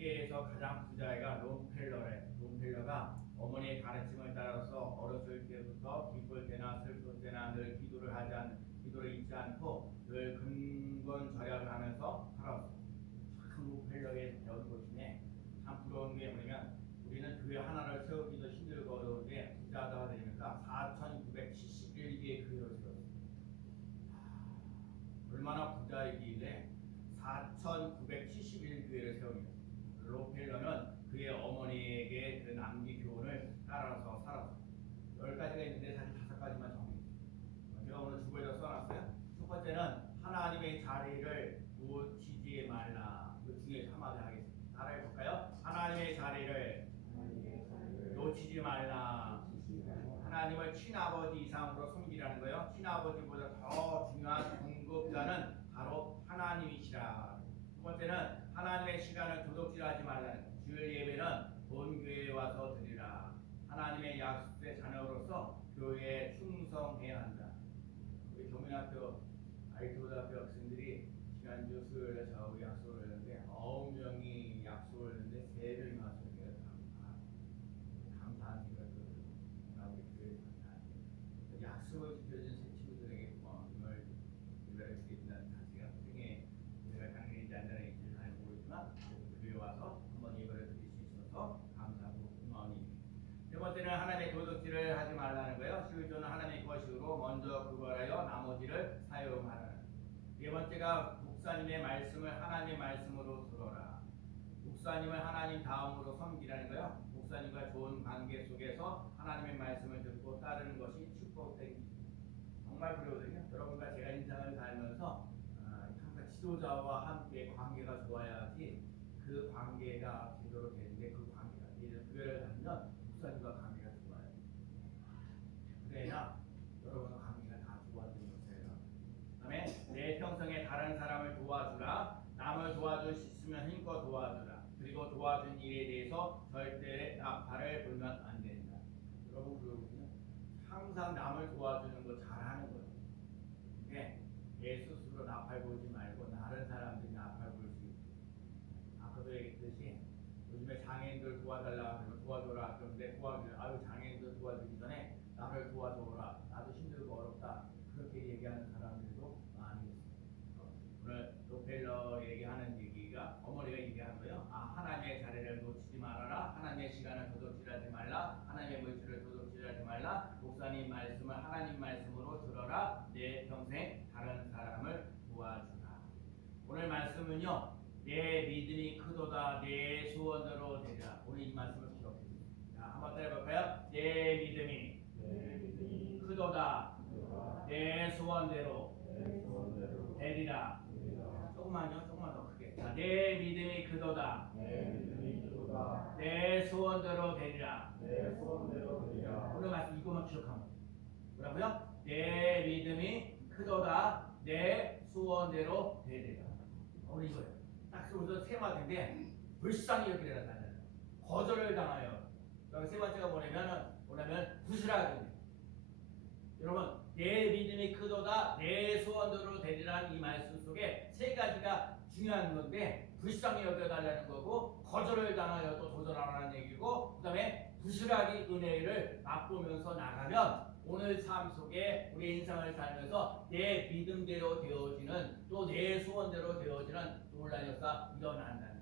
세계에서 가장 부자애가 론펠러래. 론펠러가 어머니의 가르침을 따라서 어렸을 때부터 기쁠 때나 슬플 때나 늘 기도를 잊지 않고 늘 근본 절약을 하면서 살았어. 참 론펠러의 배운 것이네. 참 부러운 게 뭐냐면 우리는 교회 하나를 세우기도 힘들고 어려운데 부자가 되니까 4,971개의 교회를 세웠어. 얼마나 부자이길래 4,971교회를 세우냐. 록펠러는 그의 어머니에게 그 남기 교훈을 따라서 살았어. 10가지가 있는데 사실 5가지만 정리했어요. 제가 오늘 주보에다 써놨어요. 첫 번째는 하나님의 자리를 놓치지 말라. 이거 중에서 한마디 하겠습니다. 따라 해볼까요? 하나님의 자리를 놓치지 말라. 하나님을 친아버지 이상으로 섬기라는 거예요. 친아버지보다 더 중요한 공급자는 바로 하나님이시라. 두 번째는 하나님의 시간을 도둑질하지 말라는 거예요. 주일 예배는 본교회에 와서 드리라. 하나님의 약속의 자녀로서 교회에 충성해야 한다. 우리 교민학교 아이트고등학교 학생들이 지난주 수요일에 저하고 약속을 했는데 9명이 약속을 했는데 3명이 왔어요. 감사한 생각을 우리 교회에 감사합니다. 약속을 지켜준 새 친구들에게 고마움을 유발할 수 있다는 사실이 생애 제가 당연히 안다는 얘기를 잘 모르지만 교회에 와서 한번 예배를 드릴 수 있어서 감사하고 고마움이. 세 번째는 하나님의 도둑질을 하지 말라는 거예요. 시의조는 하나님의 것이고 먼저 구걸하여 나머지를 사용하라는. 네 번째가 목사님의 말씀을 하나님의 말씀으로 들어라. 목사님을 하나님 다음으로 섬기라는 거예요. 목사님과 좋은 관계 속에서 하나님의 말씀을 듣고 따르는 것이 축복된 정말 그러거든요. 여러분과 제가 인생을 살면서 항상 지도자와 함께 관계가 좋아야지 그 관계가 제대로 되는데 그 관계가 예를 교회를 다니면 목사님과 관계가 좋아요. 그래야 여러분과 관계가 다 좋아지는 것이에요. 그다음에 내 평생에 다른 사람을 도와주라. 남을 도와줄 수 있으면 힘껏 도와주라. 그리고 도와준 일에 대해서 절대 나팔을 불면 안 된다. 여러분 그러거든요. 항상 남을 도와주는 거 잘하는 거예요. 근데 내 스스로 나팔 불지 말고 다른 사람들이 나팔 불 수 있게. 아까도 얘기했듯이 요즘에 장애인들 도와달라 그러면 도와줘라. 그런데 아유 장애인들 도와주기 전에 나를 도와줘라. 나도 힘들고 어렵다. 그렇게 얘기하는 사람들도 많이 있어요. 오늘 록펠러 얘기하는 얘기가 어머니가 얘기하는 거예요. 하나님의 자리를 놓치지 말아라. 하나님의 시간을 도둑질하지 말라. 하나님의 물질을 도둑질하지 말라. 목사님 말씀을 하나님 말씀으로 들어라. 내 평생 다른 사람을 도와주라. 오늘 말씀은요. 내 믿음이 크도다. 내 소원대로 되리라. 오늘 이 말씀을 기억해주세요. 자, 한번 따라해볼까요? 내 믿음이 크도다. 내 소원대로 되리라. 조금만 더 크게. 자, 내 믿음이 크도다. 내 소원대로 되리라. 오늘 말씀 이것만 기억하면 돼요. 뭐라고요? 내 믿음이 크도다. 내 소원대로 되리라. 오늘 이거예요. 딱 그래서 세 마디인데 불쌍히 여기려는 거절을 당하여. 세 번째가 뭐냐면 부실하게. 여러분 내 믿음이 크도다 내 소원대로 되리라는 이 말씀 속에 세 가지가 중요한 건데 불쌍히 여겨달라는 거고 거절을 당하여도 도전하라는 얘기고 그 다음에 부실하게 은혜를 맛보면서 나가면 오늘 삶 속에 우리 인생을 살면서 내 믿음대로 되어지는 또 내 소원대로 되어지는 놀라운 역사 일어난다는 거예요.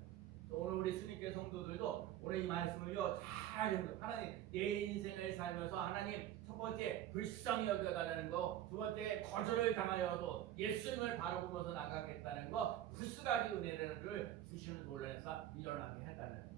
오늘 우리 스님께 성도들도 오늘 이 말씀을요 잘 하나님 내 인생을 살면서 하나님 첫 번째 불쌍히 여겨달라는 거, 두 번째 거절을 당하여도 예수님을 바로 보면서 나가겠다는 거, 부스가기 은혜를 주시는 놀라운 역사 일어나게 해달라는 거.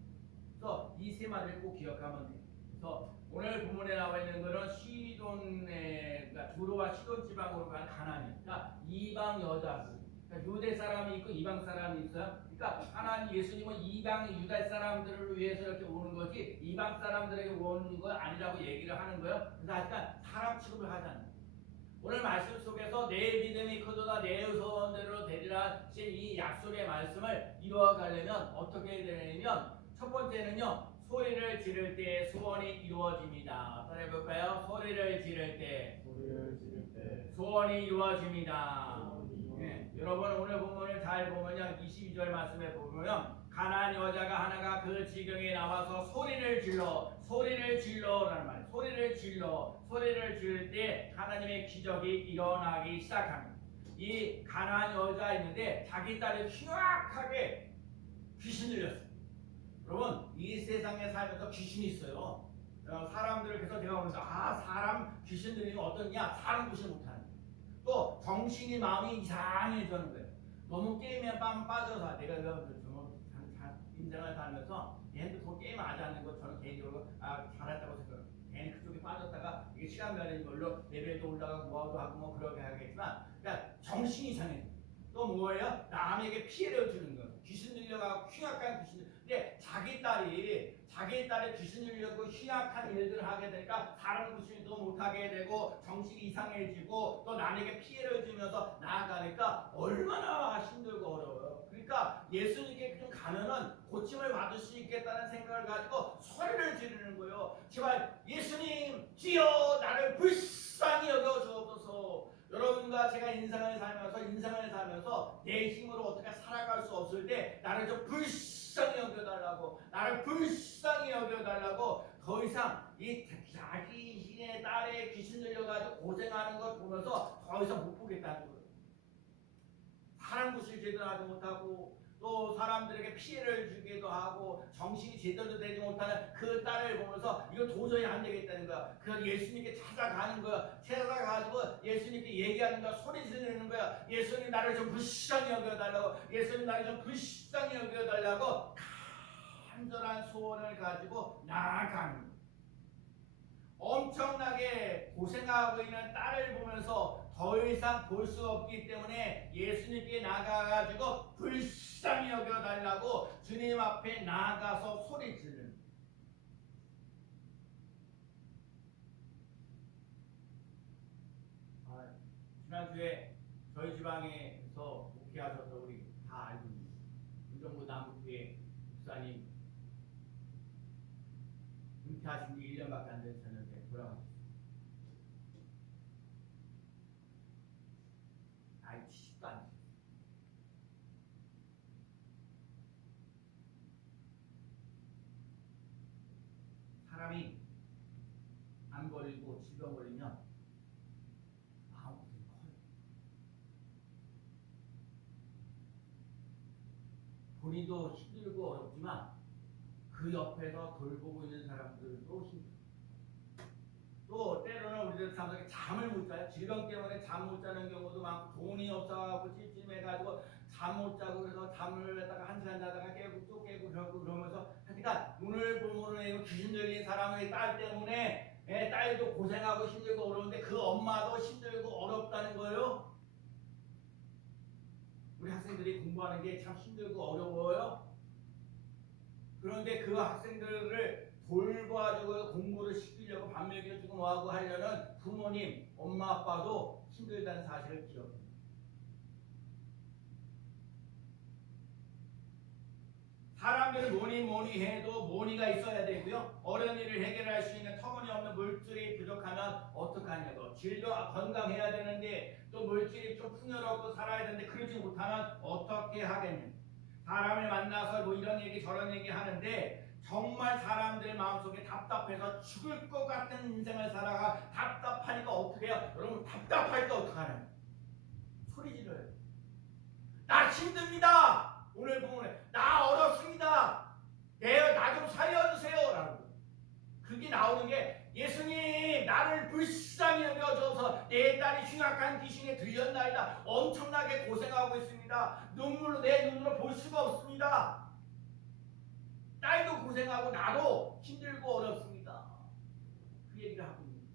그래서 이 세 마디를 꼭 기억하면 돼요. 그래서 오늘 본문에 나와 있는 것은 시돈의 그러니까 두로와 시돈 지방으로 간 가나안, 그러니까 이방 여자들. 그러니까 유대 사람이 있고 이방 사람이 있어요. 그러니까 하나님 예수님은 이방 유대 사람들을 위해서 이렇게 오는 거지 이방 사람들에게 오는 건 아니라고 얘기를 하는 거예요. 그래서 하여간 사람 취급을 하잖아요. 오늘 말씀 속에서 내 믿음이 크도다 내 소원대로 되리라 이 약속의 말씀을 이루어가려면 어떻게 되냐면 첫 번째는요 소리를 지를 때 소원이 이루어집니다. 따라해볼까요? 소리를 지를 때 소원이 이루어집니다. 네, 여러분 오늘 본문을 잘 보면요 22절 말씀에 보면 가난한 여자가 하나가 그 지경에 나와서 소리를 질러라는 말이에요. 소리를 지를 때 하나님의 기적이 일어나기 시작합니다. 이 가난한 여자 있는데 자기 딸이 흉악하게 귀신 들렸어요. 여러분 이 세상에 살면서 귀신이 있어요. 사람들을 그래서 내가 보면서 사람 귀신 들리면 어떠냐? 사람 구실 못하는. 또 정신이 마음이 이상해지는 거예요. 너무 게임에 빠져서 내가 인생을 살면서 얘네도 게임 하지 않는 것 저는 개인적으로 잘했다고 생각해요. 괜히 그쪽에 빠졌다가 이게 시간 가는 걸로 레벨도 올라가고 뭐도 하고 뭐 그러게 하겠지만 그러니까 정신이 이상해. 또 뭐예요? 남에게 피해를 주는 거. 귀신 들려가고 흉악한 귀신. 근데 자기 딸이 귀신 들려고 흉악한 일들을 하게 되니까 사람 구실도 못하게 되고 정신이 이상해지고 또 남에게 피해를 주면서 나아가니까 얼마나 힘들고 어려워요. 그러니까 예수님께 좀 가면은 고침을 받을 수 있겠다는 생각을 가지고 소리를 지르는 거예요. 제발 예수님 주여 나를 불쌍히 여겨 주옵소서. 여러분과 제가 인생을 살면서 내 힘으로 어떻게 살아갈 수 없을 때 나를 좀 불쌍히 여겨달라고, 나를 불쌍히 여겨달라고. 더 이상 이 자기 딸의 귀신 들려가지고 고생하는 걸 보면서 더 이상 못 보겠다는 거예요. 사람 구실 제대로 하지 못하고 또 사람들에게 피해를 주기도 하고 정신이 제대로 되지 못하는 그 딸을 보면서 이거 도저히 안 되겠다는 거야. 그래서 예수님께 찾아가는 거야. 찾아가지고 예수님께 얘기하는 거야. 소리 지르는 거야. 예수님 나를 좀 불쌍히 여겨달라고, 예수님 나를 좀 불쌍히 여겨달라고 간절한 소원을 가지고 나아가는 거야. 엄청나게 고생하고 있는 딸을 보면서 더 이상 볼 수 없기 때문에 예수님께 나가가지고 불쌍히 여겨달라고 주님 앞에 나가서 소리 지르는. 지난주에 저희 지방에서 목회하셨던 우리 다 알고 있는 운정부 남북교회 목사님 은퇴하신 지 1년밖에 안 됐었는데 돌아가셨어요. 나이 70도 안 됐어요. 사람이 안 걸리고 질병 걸리면 마음고생이 커요. 본인도 힘들고 어렵지만 그 옆에서 돌보고 있는 사람들도 힘들어요. 또 때로는 우리들 사람들이 잠을 못 자요. 질병 때문에 잠 못 자는 경우도 많고 돈이 없어가지고 찜찜해가지고 잠 못 자고 그래서 잠을 갖다가 1시간 자다가 깨고 또 깨고 그러면서 그러니까 눈을 보면은 귀신 들린 사람의 딸 때문에 딸도 고생하고 힘들고 어려운데 그 엄마도 힘들고 어렵다는 거예요. 우리 학생들이 공부하는 게 참 힘들고 어려워요. 그런데 그 학생들을 돌봐주고 공부를 시키려고 밥 먹여주고 뭐하고 하려는 부모님, 엄마 아빠도 힘들다는 사실을 기억해요. 사람들은 뭐니 해도 뭐니가 있어야 되고요. 어려운 일을 해결할 수 있는 터무니없는 물질이 부족하면 어떡하냐고. 질도 건강해야 되는데 또 물질이 좀 풍요롭고 살아야 되는데 그러지 못하면 어떻게 하겠냐. 사람을 만나서 뭐 이런 얘기 저런 얘기 하는데 정말 사람들 마음속에 답답해서 죽을 것 같은 인생을 살아가 답답하니까 어떻게 해요? 여러분 답답할 때 어떡하냐. 소리 질러요. 나 힘듭니다. 오늘 보면 나 어렵습니다. 나 좀 살려주세요. 라고. 그게 나오는 게 예수님 나를 불쌍히 여겨줘서 내 딸이 흉악한 귀신에 들렸나이다. 엄청나게 고생하고 있습니다. 내 눈으로 볼 수가 없습니다. 딸도 고생하고 나도 힘들고 어렵습니다. 그 얘기를 하고 있는 거예요.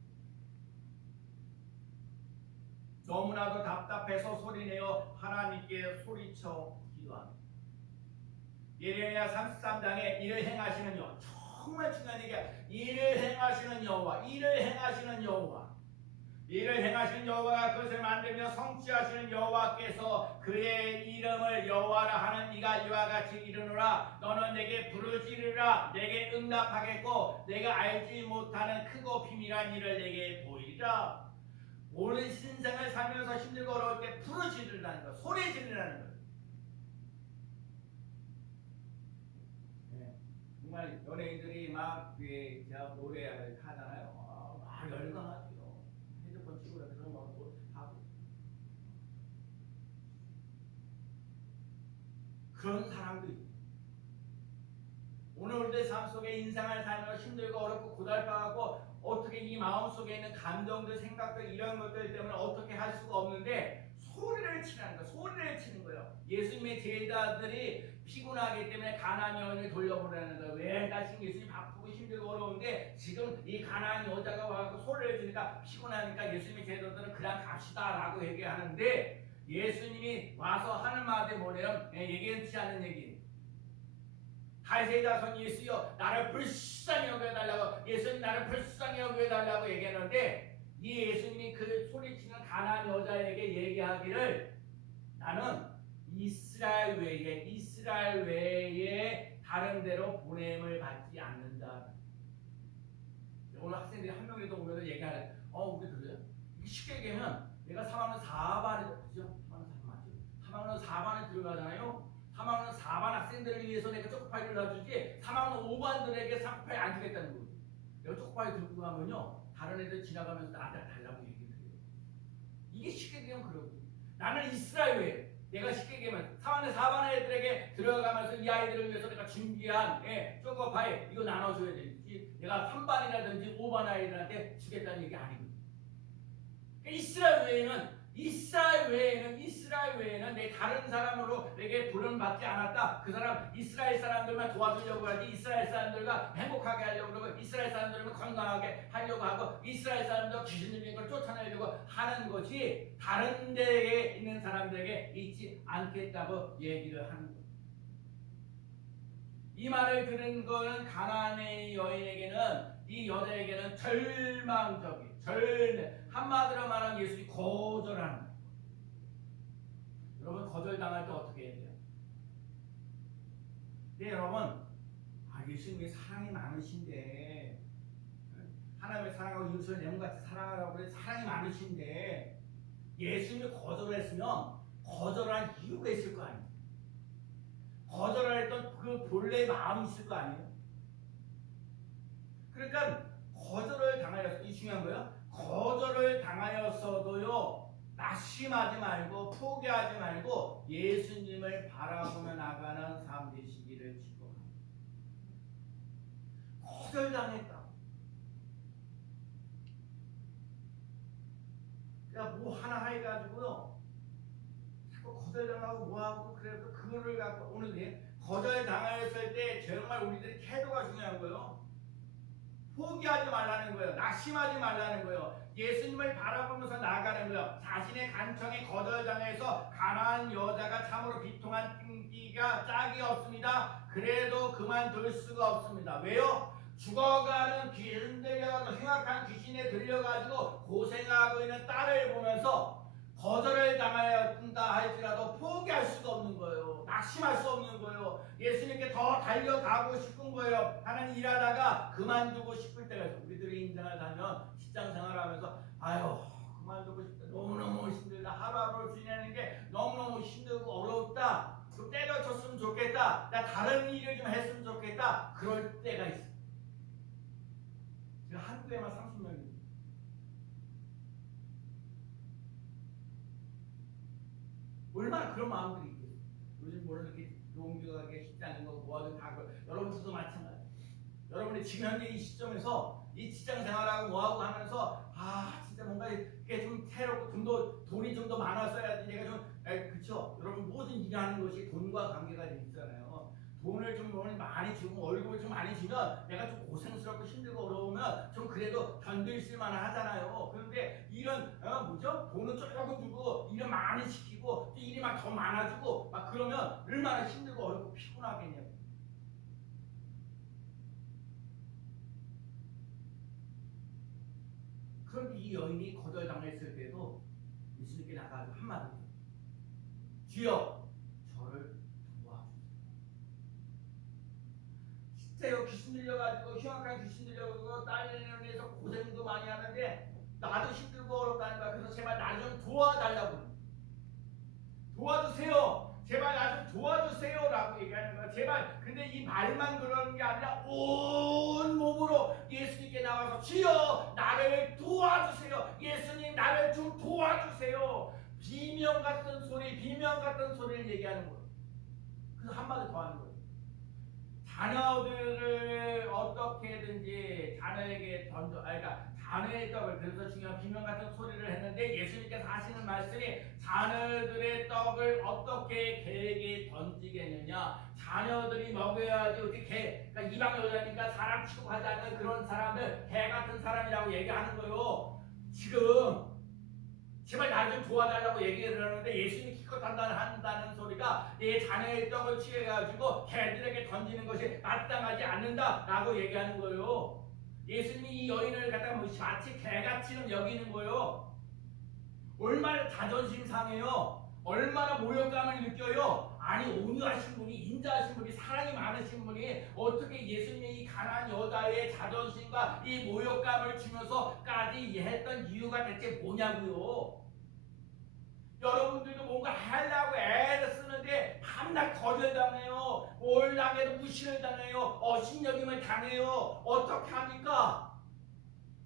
너무나도 답답해서 소리내어 하나님께 소리쳐 기도합니다. 예레미야 33장에 일을 행하시는 여호와, 정말 중요한 얘기야. 일을 행하시는 여호와, 일을 행하시는 여호와가 그것을 만들며 성취하시는 여호와께서 그의 이름을 여호와라 하는 이가 이와 같이 이르노라. 너는 내게 부르짖으라. 내게 응답하겠고 내가 알지 못하는 크고 비밀한 일을 내게 보이리라. 오늘 신생을 살면서 힘들고 어려울 때 부르짖으라는 거, 소리 지르라는 거. 이렇게 제가 노래를 하잖아요. 막 열광하죠. 핸드폰 치고 그래서 뭐 하고 그런 사람도 있고 오늘 우리들 삶 속에 인생을 살면서 힘들고 어렵고 고달파하고 어떻게 이 마음 속에 있는 감정들, 생각들 이런 것들 때문에 어떻게 할 수가 없는데 소리를 치는 거예요. 소리를 치는 거예요. 예수님의 제자들이 피곤하기 때문에 가나안 여인을 돌려보내는 거예요. 왜? 나 지금 예수님 바쁘고 힘들고 어려운데 지금 이 가나안 여자가 와서 소리를 지니까 피곤하니까 예수님의 제자들은 그냥 갑시다라고 얘기하는데 예수님이 와서 하는 말이 뭐냐면 얘기치 않은 얘기. 다윗의 자손 예수여 나를 불쌍히 여겨달라고 예수님 나를 불쌍히 여겨달라고 얘기하는데 이 예수님이 그 소리치는 가나안 여자에게 얘기하기를 나는 이스라엘 외에 다른 데로 보냄을 받지 않는다. 오늘 학생들이 한 명이라도 오면 얘기하래. 우리 들려요? 쉽게 얘기하면 내가 3학년 4반에 그죠? 3학년 4반에 들어가잖아요. 3학년 4반 학생들을 위해서 내가 초코파이를 놔주지 3학년 5반들에게 초코파이 안 주겠다는 거예요. 내가 초코파이 들고 가면요 다른 애들 지나가면서 나한테 달라고 얘기를 해요. 이게 쉽게 얘기하면 그러거든요. 나는 이스라엘 외에 내가 쉽게 얘기하면 3학년 4반 애들에게 들어가면서 이 아이들을 위해서 내가 준비한 초코파이 이거 나눠줘야 되지 내가 3반이라든지 5반 아이들한테 주겠다는 얘기 아니거든요. 이스라엘 외에는 내 다른 사람으로 내게 부름받지 않았다. 그 사람 이스라엘 사람들만 도와주려고 하지 이스라엘 사람들과 행복하게 하려고 그러고 이스라엘 사람들만 건강하게 하려고 하고 이스라엘 사람들 귀신 들린 걸 쫓아내려고 하는 것이 다른 데에 있는 사람들에게 있지 않겠다고 얘기를 하는 거예요. 이 말을 들은 거는 가나안의 여인에게는 이 여자에게는 절망적인 한마디로 말하면 예수님이 거절하는 거예요. 여러분 거절당할 때 어떻게 해야 돼요? 네 여러분 예수님이 사랑이 많으신데 하나님의 사랑하고 이웃을 내몸같이 사랑하라고 그래 사랑이 많으신데 예수님이 거절했으면 거절한 이유가 있을 거 아니에요. 거절했던 그 본래의 마음이 있을 거 아니에요. 그러니까 거절을 당하였어. 이 중요한 거예요. 거절을 당하였어도요 낙심하지 말고 포기하지 말고 예수님을 바라보며 나가는 삶 되시기를 축복합니다. 거절당했다. 그러니까 뭐 하나 해가지고요 자꾸 거절당하고 뭐하고 그래서 그거를 갖고 오는데 거절당하였을 때 정말 우리들의 태도가 중요한 거예요. 포기하지 말라는 거예요. 낙심하지 말라는 거예요. 예수님을 바라보면서 나아가는 거예요. 자신의 간청에 거절당해서 가나안 여자가 참으로 비통한 띵기가 짝이 없습니다. 그래도 그만둘 수가 없습니다. 왜요? 죽어가는 귀신 들려가지고 흉악한 귀신에 들려가지고 고생하고 있는 딸을 보면서 거절을 당하였다 할지라도 포기할 수가 없는 거예요. 낙심할 수 없는 거예요. 예수님께 더 달려가고 싶은 거예요. 하나님 일하다가 그만두고 싶을 때가 있어요. 우리들이 인생을 살면 직장 생활하면서 그만두고 싶다. 너무너무 힘들다. 하루하루 지내는 게 너무너무 힘들고 어렵다. 좀 때려쳤으면 좋겠다. 나 다른 일을 좀 했으면 좋겠다. 그럴 때가 있어요. 제가 한국에만 30년입니다. 얼마나 그런 마음들이 있겠어요. 요즘 물론 이렇게 옮겨가기 쉽지 않은 거 뭐하든 다 여러분들도 마찬가지. 여러분이 지금 현재 이 시점에서 이 직장 생활하고 뭐하고 하면서 진짜 뭔가 이게 좀 새롭고 돈이 좀 더 많았어야지 내가 좀 그쵸? 여러분 모든 일하는 것이 돈과 관계가 있잖아요. 돈을 좀 많이 주고 월급을 좀 많이 주면 내가 좀 고생스럽고 힘들고 어려우면 좀 그래도 견딜 쓸만은 하잖아요. 그런데 이런 돈은 조금 주고 일을 많이 시키고 또 일이 막 더 많아지고 막 그러면 얼마나 힘들고 어렵고 피곤하겠냐고. 그런데 이 여인이 거절당했을 때도 예수님께 나가서 한마디 주여 저를 도와주세요. 진짜요 귀신 들려가지고 흉악한 귀신 들려가지고 딸내미를 위해서 고생도 많이 하는데 나도 힘들고 어렵다니까. 그래서 제발 나 좀 도와달라고 도와주세요. 제발 나 좀 도와주세요 라고 얘기하는 거야. 제발. 근데 이 말만 그러는 게 아니라 온 몸으로 주여 나를 도와주세요. 예수님 나를 좀 도와주세요. 비명 같은 소리를 얘기하는 거예요. 그 한마디 더 하는 거예요. 자녀들을 어떻게든지 자녀에게 그러니까 자녀의 떡을, 그래서 중요한 비명 같은 소리를 했는데, 예수님께서 하시는 말씀이 자녀들의 떡을 어떻게 개에게 던지겠느냐. 자녀들이 먹어야지 어떻게 그러니까 이방 여자니까 사람 취급하지 않는 그런 사람들, 개 같은 사람이라고 얘기하는 거예요. 지금 제발 나 좀 도와달라고 얘기를 하는데, 예수님이 기껏 한다는 소리가 내 자녀의 떡을 취해가지고 개들에게 던지는 것이 마땅하지 않는다라고 얘기하는 거예요. 예수님이 이 여인을 갖다가 마치 개같이는 여기는 거예요. 얼마나 자존심 상해요. 얼마나 모욕감을 느껴요. 아니, 온유하신 분이, 인자하신 분이, 사랑이 많으신 분이 어떻게 예수님의 이 가난한 여자의 자존심과 이 모욕감을 주면서까지 했던 이유가 대체 뭐냐고요. 여러분들도 뭔가 하려고 애를 쓰는데 밤낮 거절당해요. 뭘 당해도 무시를 당해요. 업신여김을 당해요. 어떻게 합니까?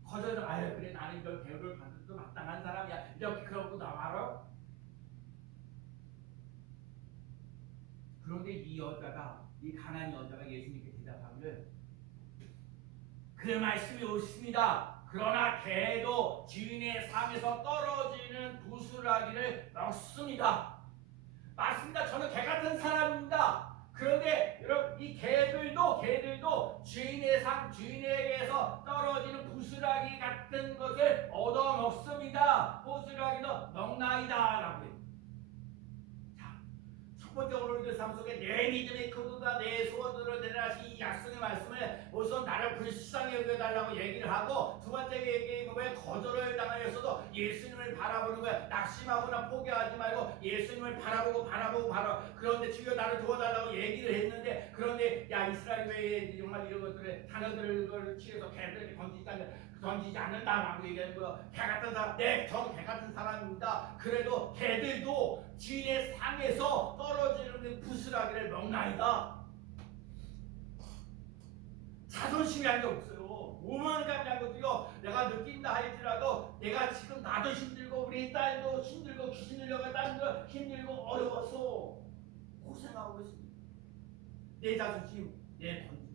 거절을, 아유 그래 나는 이걸 배우를 받을 때 마땅한 사람이야, 이렇게 그러고 나와라. 그런데 이 가난한 여자가 예수님께 대답하기를, 그 말씀이 옳습니다. 그러나 개도 주인의 상에서 떨어지는 부스라기를 먹습니다. 맞습니다. 저는 개 같은 사람입니다. 그런데 여러분, 이 개들도 주인에게서 떨어지는 부스라기 같은 것을 얻어 먹습니다. 부스라기도 먹나이다라고 해요. 첫 번째, 오늘의 삶 속에 내 믿음의 크도다, 내 소원들을 내려하신 이 약속의 말씀을 우선 나를 불쌍히 여겨달라고 얘기를 하고, 두 번째 얘기는 거절을 당하였어도 예수님을 바라보는 거야. 낙심하거나 포기하지 말고 예수님을 바라보고 그런데 주여 나를 도와달라고 얘기를 했는데, 그런데 야 이스라엘 왜 정말 이런 것들을 자녀들을 취해서 개들에게 던지지 않는다라고 얘기하는 거야. 개 같은 사람, 저도 개 같은 사람입니다. 그래도 개들도 주인의 상에서 떨어지는 부스라기를 먹나이다. 자존심이 한 게 없어요. 오만감이 한 것도요, 내가 느낀다 할지라도 내가 지금 나도 힘들고 우리 딸도 힘들고 귀신 들려가 딸도 힘들고 어려워서 고생하고 있습니다. 내 자존심, 내 던짐.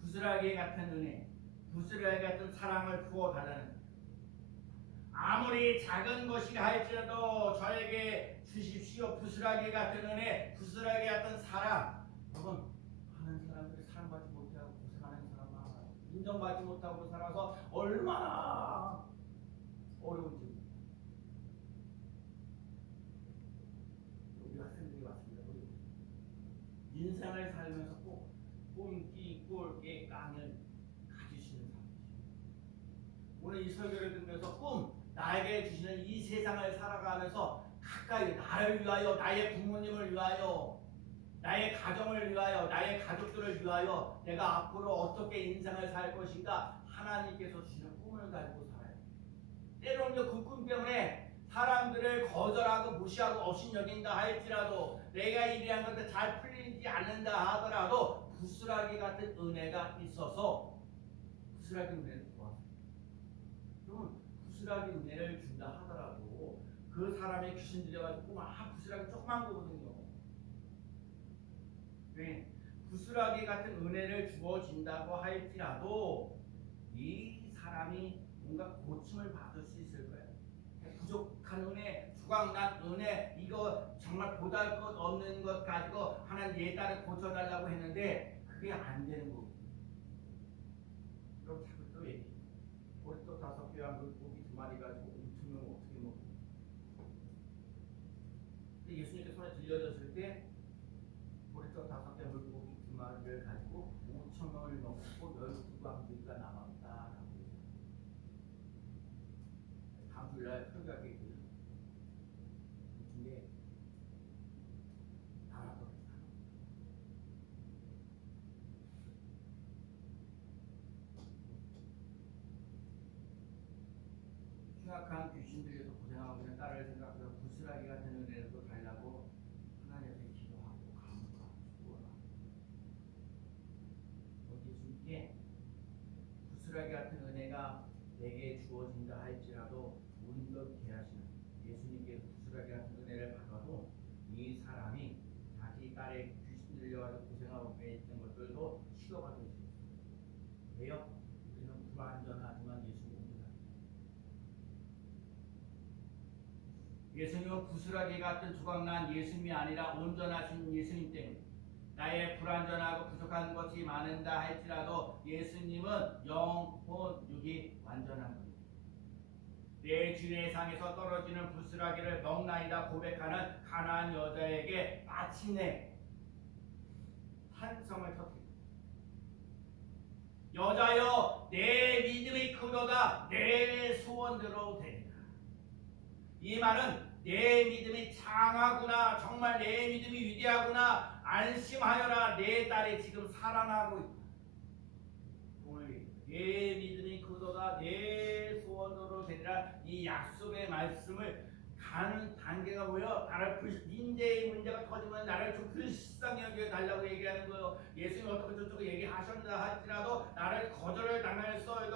부스라기 같은 은혜, 부스라기 같은 사랑을 부어달라는, 아무리 작은 것이라 할지라도 저에게 주십시오. 부스라기 같은 은혜, 부스라기 같은 사랑. 여러분, 많은 사람들이 사랑받지 못하고 고생하는 사람 많아요. 인정받지 못하고 살아서 얼마나 어려운지. 우리 학생들이 왔습니다. 인생을 살면서 꼭 꿈기, 꼴기, 깡을 가지시는 사람이죠. 오늘 이 설교를 들으면서 나에게 주시는 이 세상을 살아가면서 가까이 나를 위하여, 나의 부모님을 위하여, 나의 가정을 위하여, 나의 가족들을 위하여 내가 앞으로 어떻게 인생을 살 것인가, 하나님께서 주시는 꿈을 가지고 살아요. 때로는 그 꿈 때문에 사람들을 거절하고 무시하고 업신여긴다 할지라도, 내가 일한 것들 잘 풀리지 않는다 하더라도 부스라기 같은 은혜가 있어서 부스라기 은혜를 좋아하세요. 그러면 부스라기 은혜를 준다 하더라도 그 사람의 귀신 들려가지고 부스라기 조그만 거거든요. 네. 부스라기 같은 은혜를 주어진다고 할지라도 이 사람이 뭔가 고침을 받을 수 있을 거예요. 부족한 은혜, 조각난 은혜, 이거 정말 보잘것없는 것 가지고 하나님 내 딸을 고쳐달라고 했는데 그게 안 되는 거고. 그럼 자꾸 또 얘기. 우리 또 5개와 물고기 2마리 가지고 5,000명 어떻게 먹고. 근데 예수님께 손에 들려졌을 때 우리 또 5개 물고기 2마리를 가지고 5,000명을 먹고 12광주가 남았다라고 얘기해요. 다음 주일날 설교하게 있거든요. 근데 남았거든요. 흉악한 귀신들에서 고생하고 있는 딸을 생각해서 부스라기 같은 은혜를 또 달라고 하나님께 기도하고 감사하고 축원하고 예수님께 그런 부스러기 같은 조각난 예수님이 아니라 온전하신 예수님 때문에 나의 불완전하고 부족한 것이 많은다 할지라도 예수님은 영혼 육이 완전한 분이다. 내 주의 상에서 떨어지는 부스러기를 먹나이다 고백하는 가나안 여자에게 마침내 탄성을 터뜨립니다. 여자여 내 믿음이 크도다 내 소원대로 되리라. 이 말은 내 믿음이 장하구나, 정말 내 믿음이 위대하구나, 안심하여라, 내 딸이 지금 살아나고 있다. 오늘 내 믿음이 크도다 내 소원대로 되리라. 이 약속의 말씀을 가는 단계가 뭐예요? 나를 인재의 문제가 터지면 나를 좀 불쌍히 여겨달라고 얘기하는 거예요. 예수님이 어떻게 저쪽에 얘기하셨다 할지라도 나를 거절을 당하였어도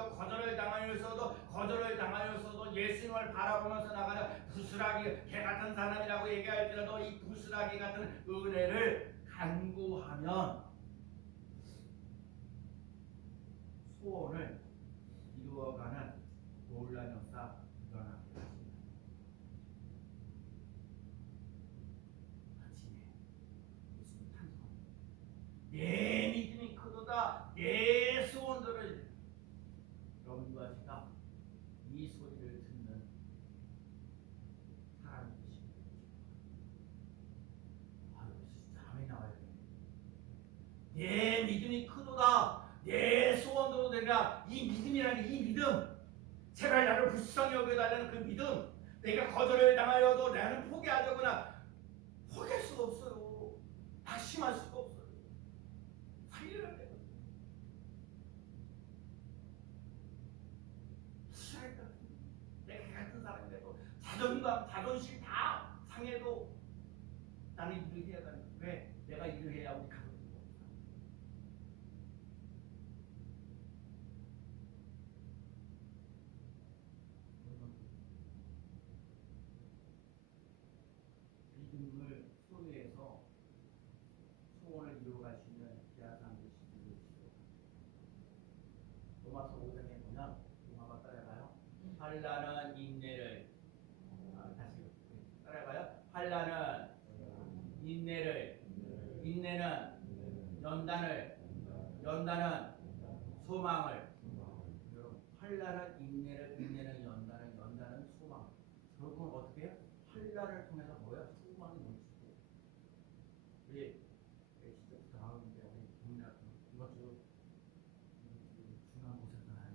예수님을 바라보면서 나가는 부스라기 개 같은 사람이라고 얘기할지라도 이 부스라기 같은 은혜를 간구하면 소원을 이루어가는 놀라운 역사 일어나게 하십니다. 예수님 탄성합니다. 내 믿음이 크도다 내 소원들을. 여러분과 제가 이 소리를 듣는 사람이 되십니다. 진짜 아멘 나와야 되네. 내 믿음이 크도다 내 소원대로 되리라. 이 믿음이라는 이 믿음, 제발 나를 불쌍히 여겨달라는 그 믿음, 내가 거절을 당하여도 나는 포기하자거나 포기할 수가 없어요. 낙심할 수가 없어요. 살려야 돼요. 내가 같은 사람이라도 자존감, 자존심 다 상해도 나는 일을 해야 되는. 왜? 내가 일을 해야 우리 가족이 없어. 믿음을 소유해서 소원을 이루어갈 수 있는 귀한 사람들이 있어요. 로마서 5장에 보면 로마가 따라가요. 환난은 인내를 다시 따라가요. 환난은 인내를, 인내는 연단을, 연단은 소망을. 여러분, 환난은 인내를, 인내는 연단을, 연단은 소망. 결국은 어떻게 해요? 환난을 통해서 뭐야? 소망이 넘치고. 우리 진짜 부탁하는데 우리 동네 이번 주 중간고사잖아요.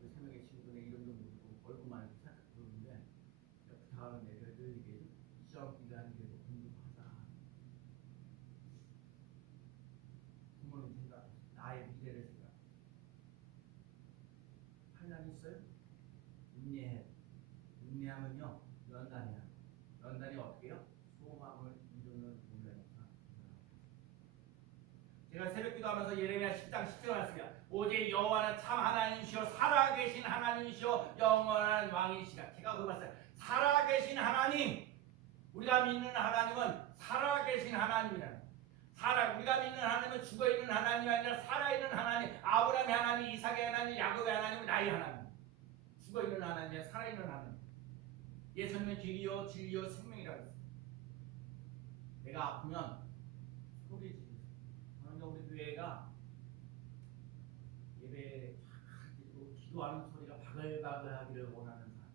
우리 새벽에 친구들 이름도 모르고 얼굴만 싹 부르는데 부탁하는데 늘 이게 시험 기간인데도 공부하자. 부모님 생각, 나의 미래를 생각. 환난이 있어요? 인내해. 인내하면요 연단이야. 연단이 어떻게 해요? 소망을 이루는 놀라니까. 제가 새벽 기도하면서 예레미야 10장 10절 말씀이야. 오직 여호와는 참 하나님이시오 살아계신 하나님이시오 영원한 왕이시라. 제가 그거 봤어요. 살아계신 하나님. 우리가 믿는 하나님은 살아계신 하나님이라. 우리가 믿는 하나님은 죽어있는 하나님이 아니라 살아있는 하나님. 아브라함의 하나님, 이삭의 하나님, 야곱의 하나님, 나의 하나님. 죽어있는 하나님이야 살아있는 하나님. 예수님은 길이요 진리요 생명이라고 했어요. 내가 아프면 소리 지르세요. 그런데 우리 교회가 예배에 쫙 드리고 기도하는 소리가 바글바글하기를 원하는 사람.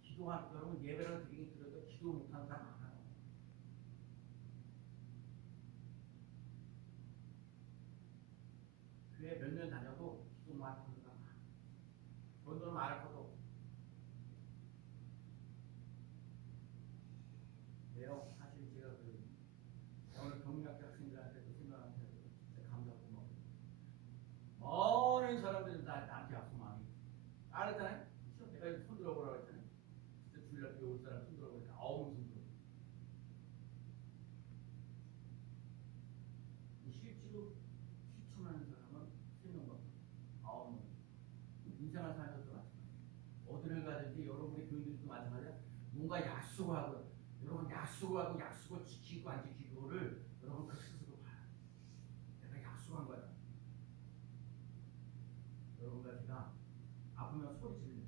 기도하는, 여러분 예배를 드리긴 들어도 기도 못하는 사람 많아요. 교회 몇 년 다녀도 기도 못하는 사람 많아요. 돈도 많아도. 왜요? 사실 제가 오늘 경력대 학생들한테도 생각한테도 진짜 감사하고 많은 사람들은 나한테 약속 많이 알았잖아요? 그렇죠? 내가 손 들어보라고 했잖아요. 진짜 주일날 교회 올 사람 손 들어보니까 9명 손 들어. 실제로 실천하는 사람은 3명밖에 9명. 인생을 사는 것도 마찬가지예요. 어디를 가든지 여러분의 교인들도 마찬가지야. 뭔가 약속하고 여러분 약속을 지키고 안 지키고를 여러분 그 스스로 봐요. 내가 약속한 거야. 여러분과 제가 아프면 소리 지르는.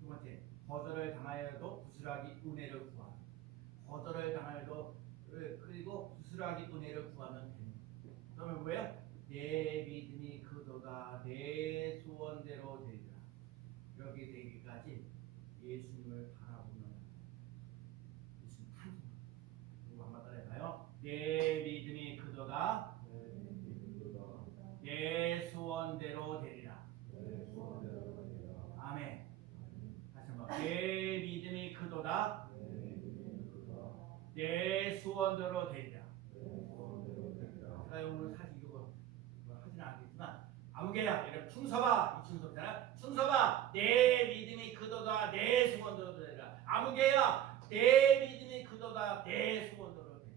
두 번째, 거절을 당하여도 부스라기 은혜를 구하라. 거절을 당하여도 그리고 부스라기 은혜를 구하면 됩니다. 그러면 뭐예요? 내 믿음이 그도다 내 소원대로 되리라. 여기 되기까지 예수님을 바라보면 예수님 탄성. 이거 한번 따라해봐요. 내 믿음이 그도다 내 소원대로 되리라. 아멘. 다시 한번. 내 믿음이 그도다 내 소원대로 되리라. 제가 오늘 사실 이거 하지는 않겠지만 아무개야 여러분 충서봐 이 충서잖아. 충서봐 내 믿음이 그도다 내 소원대로 되리라. 아무개야 내 믿음이 그도다 내 소원대로 되리라.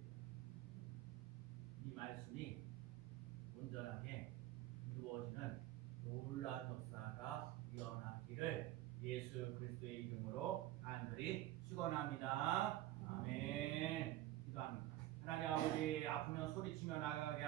이 말씀이 온전하게 이루어지는 놀라운 역사가 일어나기를 예수 그리스도의 이름으로 간절히 축원합니다. 아멘. 기도합니다. 하나님 아버지 아프면 소리치며 나가게 하시고